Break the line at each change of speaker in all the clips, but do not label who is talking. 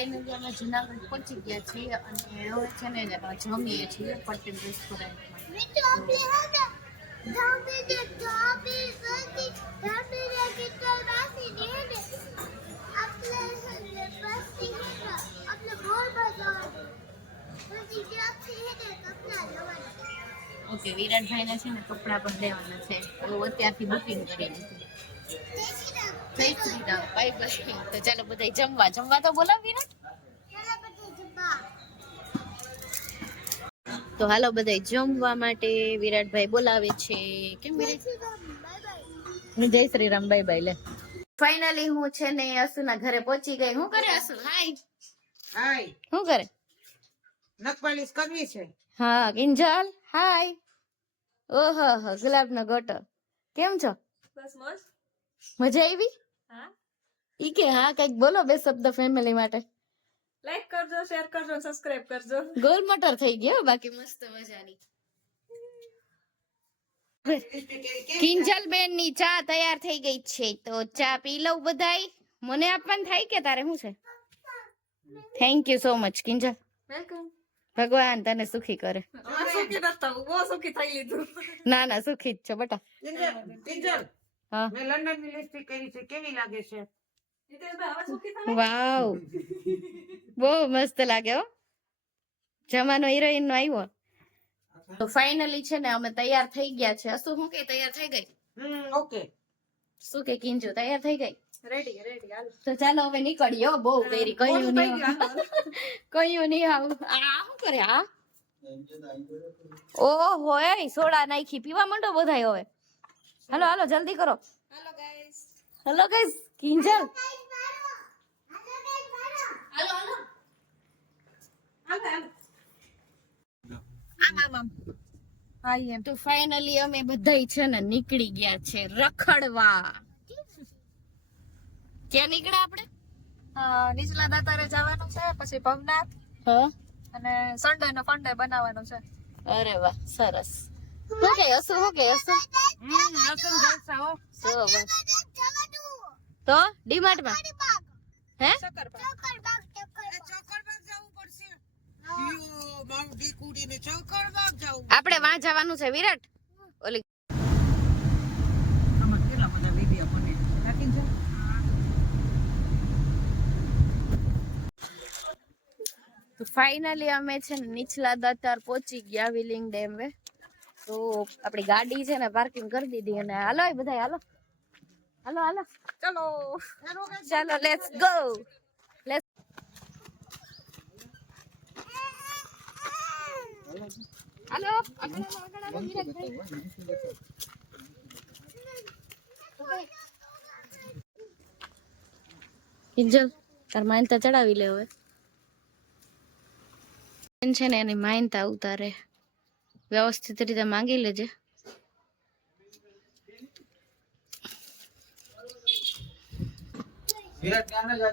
Finally અમે જુનાગઢ પહોંચી ગયા છીએ અને હવે છે ને જમીએ છીએ પટેલ રેસ્ટોરન્ટમાં ઓકે વિરાટભાઈને છે ને કપડાં પણ લેવાના છે. એવું અત્યારથી બુકિંગ કરી દીધું
જય શ્રી રામ
જય શ્રી રામ બાય બાય તો ચાલો બધા જમવા જમવા તો બોલાવી વિરાટ
ચાલો બધે જબા
તો હાલો બધા જમવા માટે વિરાટભાઈ બોલાવે છે. કેમ વિરાટ? જય શ્રી રામ બાય બાય લે. ફાઇનલી હું છે ને અસુના ઘરે પહોંચી ગઈ. હું કરે અસુ? હાય
હાય
શું કરે?
નખપાલીશ કરવી છે?
હા કિંજલ હાય ઓહો હો ગુલાબનો ગોટો. કેમ છો?
બસ મસ્ત.
મજા આવી?
હા?
ઈ કે હા કંઈક બોલો બે શબ્દ ફેમિલી માટે.
લાઈક કરજો શેર કરજો સબસ્ક્રાઇબ કરજો.
ગોલ મટર થઈ ગયો બાકી મસ્ત મજાની. કિંજલ બેનની ચા તૈયાર થઈ ગઈ છે તો ચા પી લઉં બધાય. મને આપવાનું થાય કે તારે શું છે? Thank you so much Kinjal.
Welcome
ભગવાન તને સુખી કરે.
સુખી નતા બહુ સુખી થઈ લીધું.
ના ના સુખી જ છે બટા.
કિંજલ કિંજલ.
હા.
મેં લંડનની લિપસ્ટિક કરી છે કેવી લાગે છે?
વાવ. બહુ મસ્ત લાગે હો. જમાનો હિરોઈન નો આવ્યો. તો ફાઇનલી છે ને અમે તૈયાર થઈ ગયા છે. અસુ હું કે તૈયાર થઈ ગઈ?
ઓકે.
શું કે કિંજુ તૈયાર થઈ ગઈ?
રેડી રેડી હાલ.
તો ચાલો હવે નીકળીએ બહુ કરી કયું
થઈ
નહીં કયું નહીં આવું. આ શું કરે આ? ઓહો એ સોડા નાખી. પીવા માંડો બધાય હવે. હાલો હાલો જલ્દી કરો.
હાલો ગાઈસ
હેલો ગાઈસ કિંજલ.
હાલો
હાલો.
આમ આમ આમ. હા એમ.
તો ફાઇનલી અમે બધાય છે ને નીકળી ગયા છે રખડવા. ક્યાં નીકળ્યા આપણે?
નીચલા દાતારે જવાનું છે પછી ભવનાથ.
હા.
અને સન્ડે નો ફંડે બનાવવાનો છે.
અરે વાહ સરસ. શું કે હસુ શું કે હસુ
હમ લસણ જલસા હો.
જો બસ.
જવાનું
તો? ડીમાર્ટમાં
બાગ
હે?
શક્કરપારા
ચક્કર બાગ ચક્કર
ચોકડબાગ જવું પડશે. યો મારું દીકુડી ને ચોકડબાગ જવું
આપણે વાં જવાનું છે વિરાટ? ઓલી
આમાં કેટલા બધા વિડિયો બને? રાખી જો.
તો ફાઇનલી અમે છે ને નીચલા દાતાર પહોંચી ગયા વિલિંગ ડેમ. વે તો આપણી ગાડી છે ને પાર્કિંગ કરી દીધી અને હાલો એ બધા હાલો. હાલો હાલો.
ચલો.
ચાલો લેટ્સ ગો લેટ્સ હાલો. કિંજલ તાર માનતા ચડાવી લે હવે. છે ને એની માનતા ઉતારે. વ્યવસ્થિત રીતે માંગી લેજે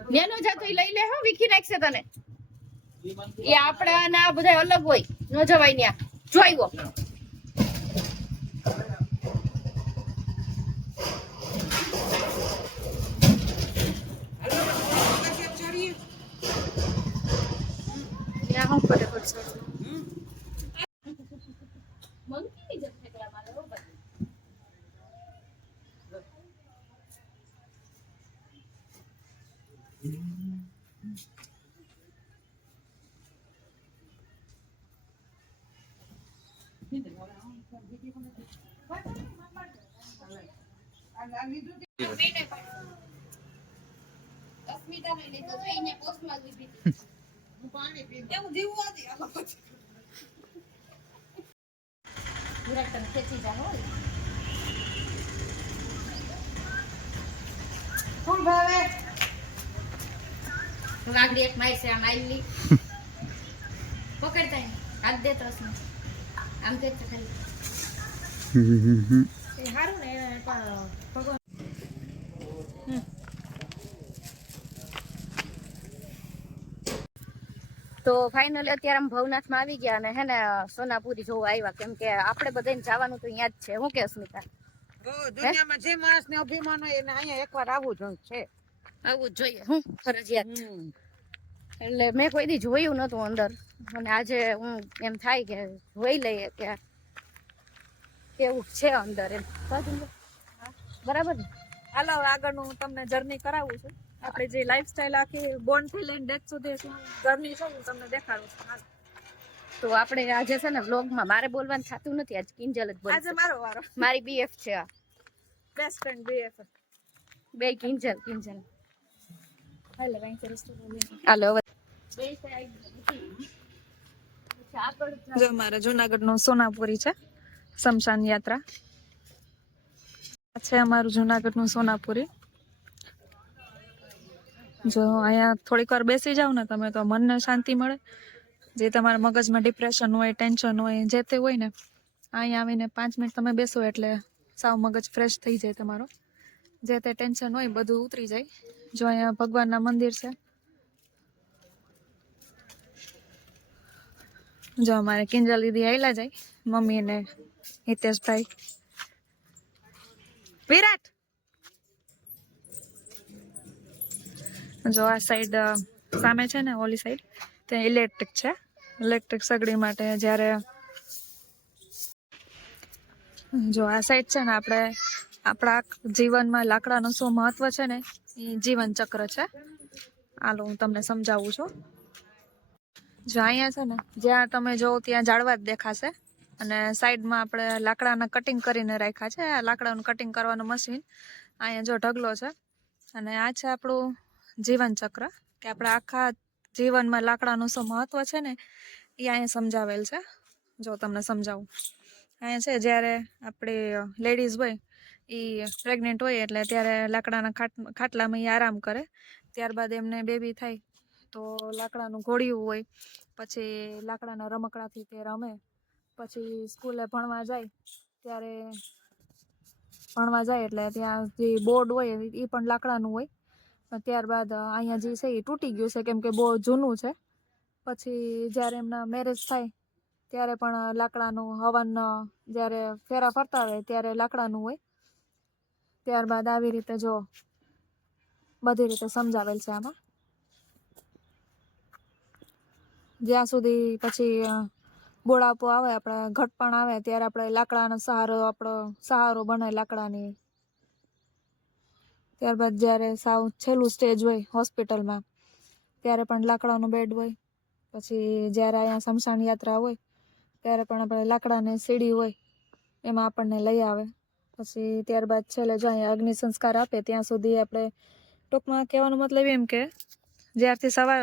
નેનો જાતો ઈ લઈ લે હો વિખી નાખશે તને એ આપડા ના આ બધા અલગ હોય નો જવાય ન્યા જોઈવો પડશે મંકી ની જત ઠેકડા મારે હો ભાઈ અસ્મિતાને લીધો તો એને પોસ્ટમાં લીધી હતી.
એવું જીવવા દે હાલો પછી
વિરાટ તને ખેંચી જા હો
કોણ ભાવે
વાઘડી એક મારી છે આમ આઈલી પકડતા. હાથ દેતો હશે આમ કરતો
સારું ને ભગવાન.
તો ફાઇનલી અત્યારે આમ ભવનાથમાં આવી ગયા અને હે ને સોનાપુરી જોવા આવ્યા. કેમ કે આપણે બધાને જવાનું તો અહીંયા જ છે. હું કે અસ્મિતા?
ઓ, દુનિયામાં જે માણસ ને અભિમાન હોય એને અહીંયા એકવાર આવવું જોઈએ છે.
આવવું જ જોઈએ. હું ફરજિયાત. એટલે મેં કોઈ દી જોયું નતું અંદર. અને આજે હું એમ થાય કે જોઈ લઈએ કે કેવું છે અંદર એમ. બરાબર ને?
હાલો આગળનું હું તમને જર્ની કરાવું છું. આપણે જે લાઈફસ્ટાઈલ આખી બોર્નથી લઈને ડેથ સુધી શું જર્ની છે હું તમને દેખાડું છું.
તો આપણે આજે છે ને વ્લોગમાં મારે બોલવાનું થતું નથી આજ કિંજલ જ
આજે મારો વારો.
મારી બીએફ છે આ.
બેસ્ટ ફ્રેન્ડ બીએફ
બે કિંજલ કિંજલ.
હાલે જો મારા જુનાગઢનું સોનાપુરી છે શમશાન યાત્રા. છે અમારું જુનાગઢનું સોનાપુરી. જો અહીંયા થોડીક વાર બેસી જાવ ને તમે તો મનને શાંતિ મળે. જે તમારા મગજમાં ડિપ્રેશન હોય ટેન્શન હોય જે તે હોય ને અહીંયા આવીને પાંચ મિનિટ તમે બેસો એટલે સાવ મગજ ફ્રેશ થઈ જાય તમારો. જે તે ટેન્શન હોય બધું ઉતરી જાય. જો અહીંયા ભગવાનના મંદિર છે. જો અમારે કિંજલ દીદી આવેલા જાય મમ્મી ને હિતેશભાઈ. વિરાટ! જો આ સાઈડ સામે છે ને, ઓલી સાઈડ ત્યાં ઇલેક્ટ્રિક છે. ઇલેક્ટ્રિક સગડી માટે જ્યારે જો આ સાઈડ છે ને, આપણે આપણા જીવનમાં લાકડાનું શું મહત્વ છે ને જીવન ચક્ર છે. હાલો, હું તમને સમજાવું છું. જો અહીંયા છે ને, જ્યાં તમે જો ત્યાં ઝાડવા જ દેખાશે. અને સાઈડમાં આપણે લાકડાના કટિંગ કરીને રાખ્યા છે. લાકડાનું કટિંગ કરવાનું મશીન અહીંયા જો ઢગલો છે. અને આ છે આપણું જીવન ચક્ર કે આપણા આખા જીવનમાં લાકડાનું શું મહત્વ છે ને, એ અહીંયા સમજાવેલ છે. જો તમને સમજાવું. અહીંયા છે, જ્યારે આપણી લેડીઝ હોય એ પ્રેગ્નેન્ટ હોય એટલે ત્યારે લાકડાના ખાટ, ખાટલામાં એ આરામ કરે. ત્યારબાદ એમને બેબી થાય તો લાકડાનું ઘોડિયું હોય, પછી લાકડાના રમકડાથી તે રમે, પછી સ્કૂલે ભણવા જાય, ત્યારે ભણવા જાય એટલે ત્યાં જે બોર્ડ હોય એ પણ લાકડાનું હોય. ત્યારબાદ અહીંયા જે છે એ તૂટી ગયું છે કેમ કે બહુ જૂનું છે. પછી જ્યારે એમના મેરેજ થાય, ત્યારે પણ લાકડાનું હવન જ્યારે ફેરા ફરતા હોય ત્યારે લાકડાનું હોય. ત્યારબાદ આવી રીતે જો બધી રીતે સમજાવેલ છે આમાં. જ્યાં સુધી પછી બોળાપો આવે, આપણે ઘટપણ આવે, ત્યારે આપણે લાકડાનો સહારો, આપણો સહારો બને લાકડાની. ત્યારબાદ જ્યારે સાવ છેલ્લું સ્ટેજ હોય હોસ્પિટલમાં, ત્યારે પણ લાકડાનો બેડ હોય. પછી જ્યારે અહીંયા સ્મશાન યાત્રા હોય, ત્યારે પણ આપણે લાકડાની સીડી હોય, એમાં આપણને લઈ આવે. પછી ત્યારબાદ છેલ્લે જો અહીંયા અગ્નિ સંસ્કાર આપે, ત્યાં સુધી આપણે ટૂંકમાં કહેવાનો મતલબ એમ કે જ્યારથી સવાર